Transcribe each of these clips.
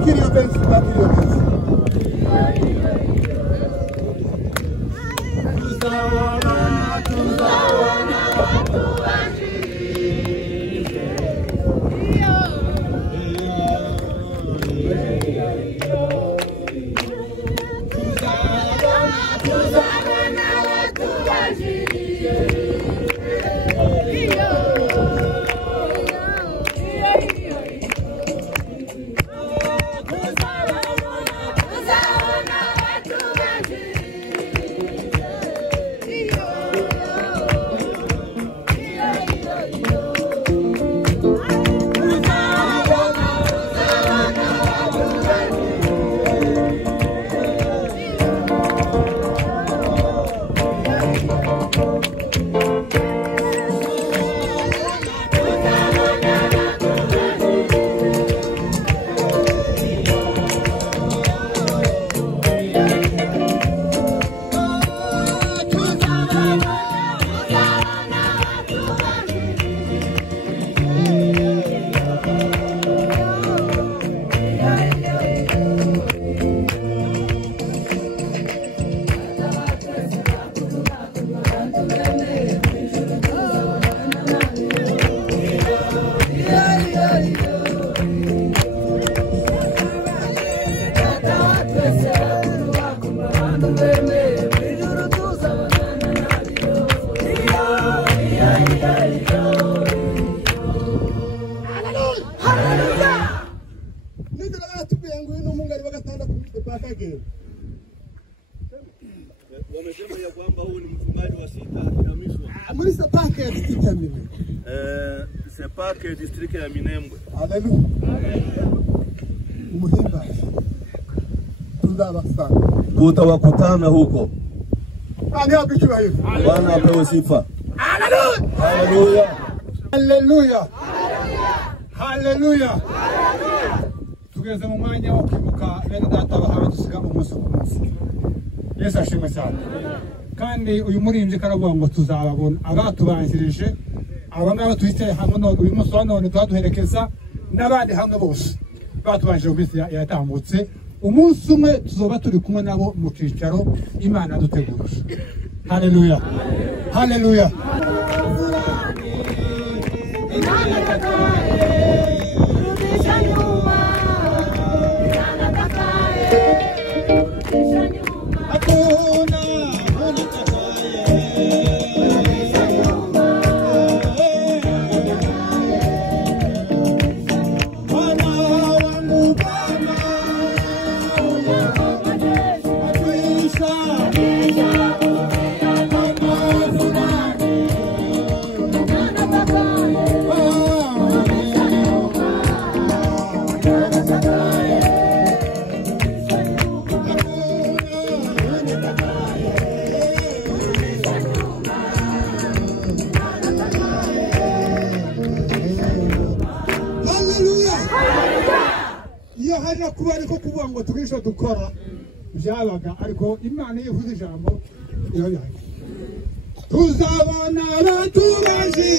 Twakiriye benshi, twakiriye benshi. Wamesema ya kwamba huu ni mchungaji wa sita Kiramishwa. Muri Sepake ya district ya Minembwe. Sepake district ya Minembwe. Haleluya. Muhimba. Tuzaba sana. Tutawakutana huko. Ani abikiwa hivi. Bwana apewe sifa. Haleluya. Haleluya. Haleluya. Haleluya. Tugeze mu mwanya wo kwibuka bene data bahawe dusiga umunsi ku munsi. Yesu ashimwe cyane. Kandi uyu murimbyi karavuga ngo tuzababona abatubanjirije abangaba twite hamwe no uyu munsi wa none twaduherekeza n'abandi hamwe bose batubanjije mu minsi yatambutse. Umunsi umwe tuzoba turi kumwe nabo mu cicaro Imana duteguruje. Haleluya. Haleluya. Hana kuba ariko kuvuga ngo tugisho dukora byabaga ariko Imana yivuze ijambo iyo yaje tuzabona abatubaji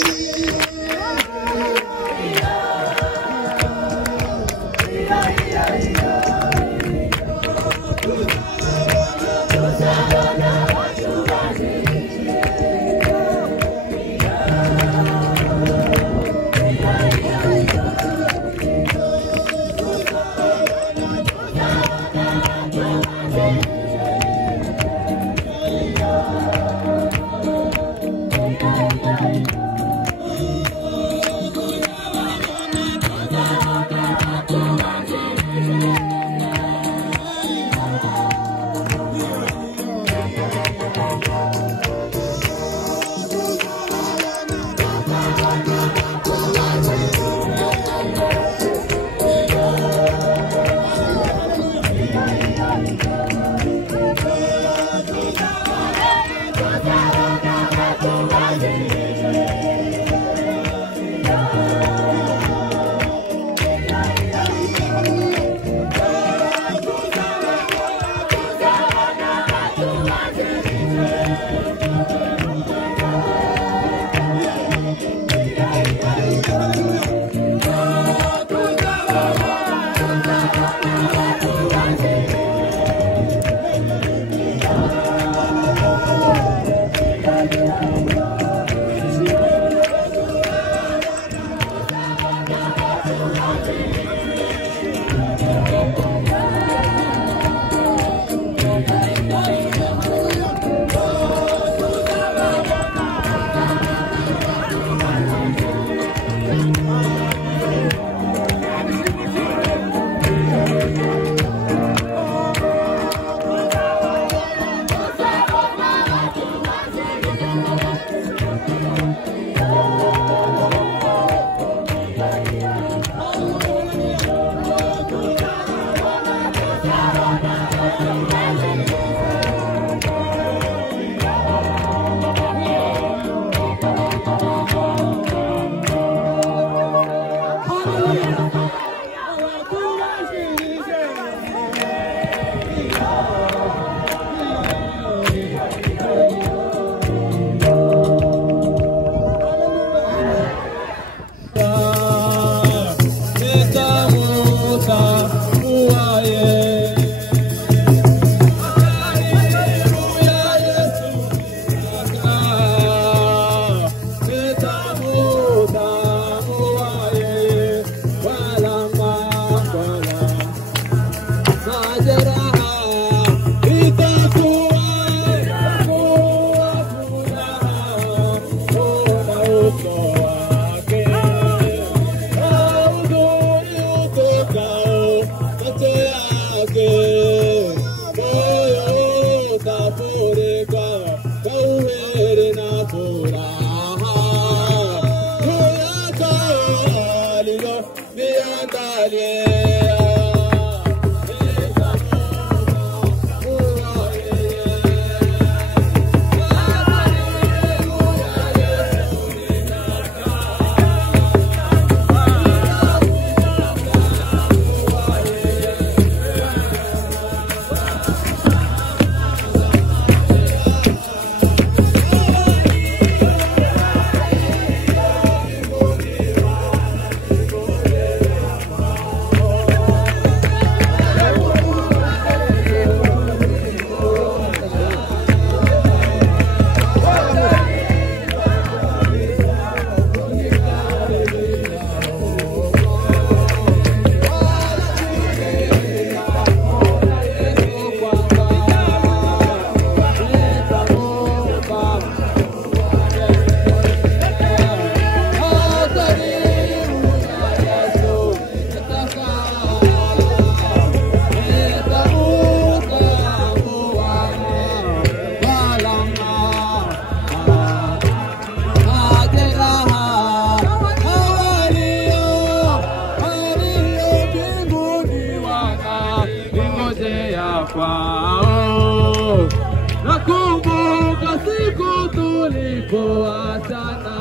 tulipoachana,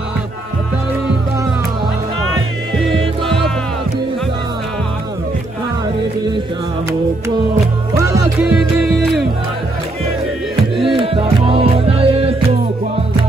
taiba kabisa, karibisha huko, walakini nitamwona Yesu kwanza.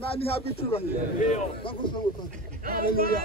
Nani habitu rahim. Bagus bangun. Haleluya.